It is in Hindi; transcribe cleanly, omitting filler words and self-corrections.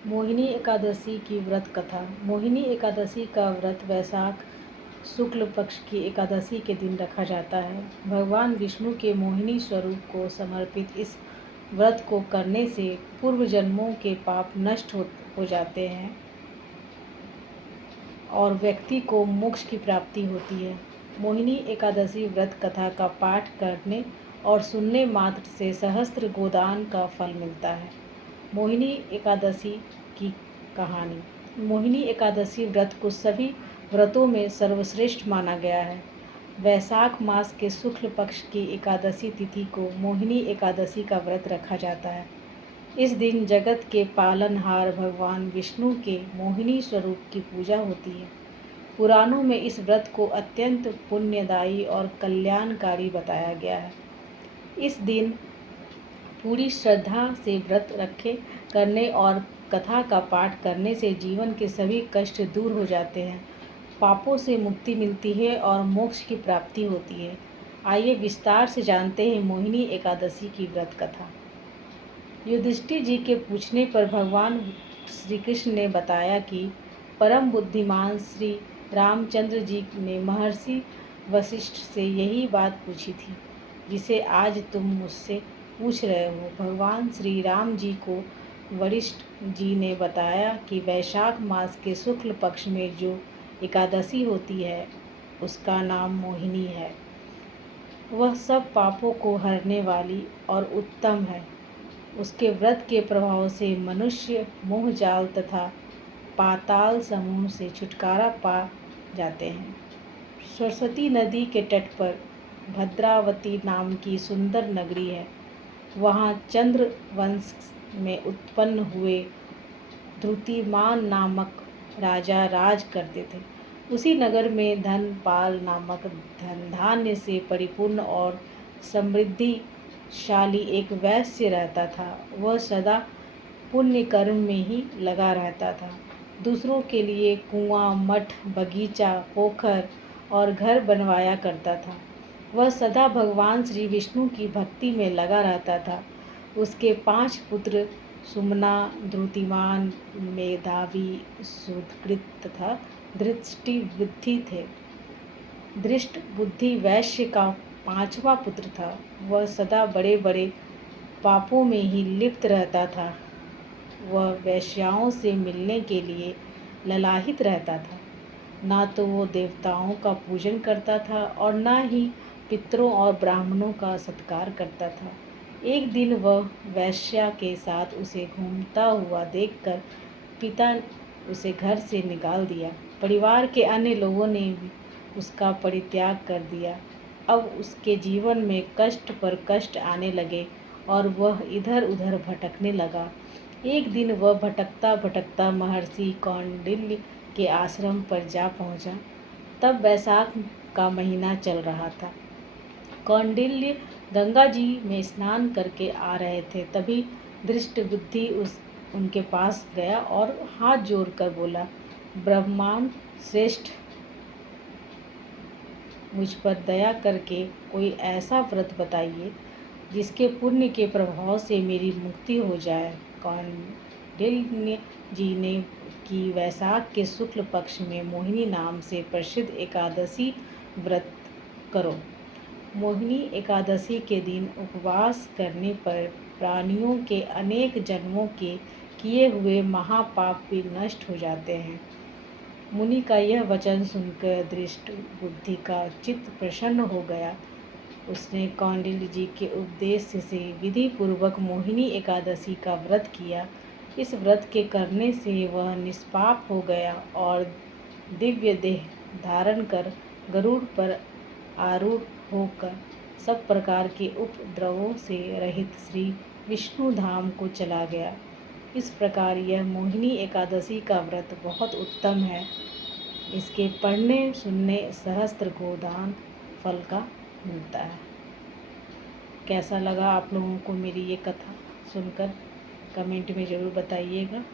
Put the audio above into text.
मोहिनी एकादशी की व्रत कथा। मोहिनी एकादशी का व्रत वैशाख शुक्ल पक्ष की एकादशी के दिन रखा जाता है। भगवान विष्णु के मोहिनी स्वरूप को समर्पित इस व्रत को करने से पूर्व जन्मों के पाप नष्ट हो जाते हैं और व्यक्ति को मोक्ष की प्राप्ति होती है। मोहिनी एकादशी व्रत कथा का पाठ करने और सुनने मात्र से सहस्त्र गोदान का फल मिलता है। मोहिनी एकादशी की कहानी। मोहिनी एकादशी व्रत को सभी व्रतों में सर्वश्रेष्ठ माना गया है। वैशाख मास के शुक्ल पक्ष की एकादशी तिथि को मोहिनी एकादशी का व्रत रखा जाता है। इस दिन जगत के पालनहार भगवान विष्णु के मोहिनी स्वरूप की पूजा होती है। पुराणों में इस व्रत को अत्यंत पुण्यदायी और कल्याणकारी बताया गया है। इस दिन पूरी श्रद्धा से व्रत रखे करने और कथा का पाठ करने से जीवन के सभी कष्ट दूर हो जाते हैं, पापों से मुक्ति मिलती है और मोक्ष की प्राप्ति होती है। आइए विस्तार से जानते हैं मोहिनी एकादशी की व्रत कथा। युधिष्ठिर जी के पूछने पर भगवान श्री कृष्ण ने बताया कि परम बुद्धिमान श्री रामचंद्र जी ने महर्षि वशिष्ठ से यही बात पूछी थी जिसे आज तुम मुझसे पूछ रहे हो। भगवान श्री राम जी को वशिष्ठ जी ने बताया कि वैशाख मास के शुक्ल पक्ष में जो एकादशी होती है उसका नाम मोहिनी है। वह सब पापों को हरने वाली और उत्तम है। उसके व्रत के प्रभाव से मनुष्य मोह जाल तथा पाताल समूह से छुटकारा पा जाते हैं। सरस्वती नदी के तट पर भद्रावती नाम की सुंदर नगरी है। वहाँ चंद्र वंश में उत्पन्न हुए द्रुतिमान नामक राजा राज करते थे। उसी नगर में धनपाल नामक धन धान्य से परिपूर्ण और समृद्धिशाली एक वैश्य रहता था। वह सदा पुण्य कर्म में ही लगा रहता था। दूसरों के लिए कुआं, मठ, बगीचा, पोखर और घर बनवाया करता था। वह सदा भगवान श्री विष्णु की भक्ति में लगा रहता था। उसके 5 पुत्र सुमना, द्रुतिमान, मेधावी, सुकृत तथा दृष्टि थे। दृष्ट बुद्धि वैश्य का 5वां पुत्र था। वह सदा बड़े बड़े पापों में ही लिप्त रहता था। वह वैश्याओं से मिलने के लिए ललाहित रहता था। ना तो वो देवताओं का पूजन करता था और ना ही पितरों और ब्राह्मणों का सत्कार करता था। एक दिन वह वैश्या के साथ उसे घूमता हुआ देखकर पिता उसे घर से निकाल दिया। परिवार के अन्य लोगों ने भी उसका परित्याग कर दिया। अब उसके जीवन में कष्ट पर कष्ट आने लगे और वह इधर उधर भटकने लगा। एक दिन वह भटकता भटकता महर्षि कौंडिल्य के आश्रम पर जा पहुंचा। तब वैशाख का महीना चल रहा था। कौंडिल्य गंगा जी में स्नान करके आ रहे थे। तभी दृष्ट बुद्धि उनके पास गया और हाथ जोड़कर बोला, ब्रह्मांड श्रेष्ठ, मुझ पर दया करके कोई ऐसा व्रत बताइए जिसके पुण्य के प्रभाव से मेरी मुक्ति हो जाए। कौंडिल्य जी ने कि वैशाख के शुक्ल पक्ष में मोहिनी नाम से प्रसिद्ध एकादशी व्रत करो। मोहिनी एकादशी के दिन उपवास करने पर प्राणियों के अनेक जन्मों के किए हुए महापाप भी नष्ट हो जाते हैं। मुनि का यह वचन सुनकर दृष्ट बुद्धि का चित्त प्रसन्न हो गया। उसने कौंडिल्य जी के उपदेश से विधि पूर्वक मोहिनी एकादशी का व्रत किया। इस व्रत के करने से वह निष्पाप हो गया और दिव्य देह धारण कर गरुड़ पर आरूढ़ होकर सब प्रकार के उपद्रवों से रहित श्री विष्णु धाम को चला गया। इस प्रकार यह मोहिनी एकादशी का व्रत बहुत उत्तम है। इसके पढ़ने सुनने सहस्त्र गोदान फल का मिलता है। कैसा लगा आप लोगों को मेरी ये कथा सुनकर कमेंट में ज़रूर बताइएगा।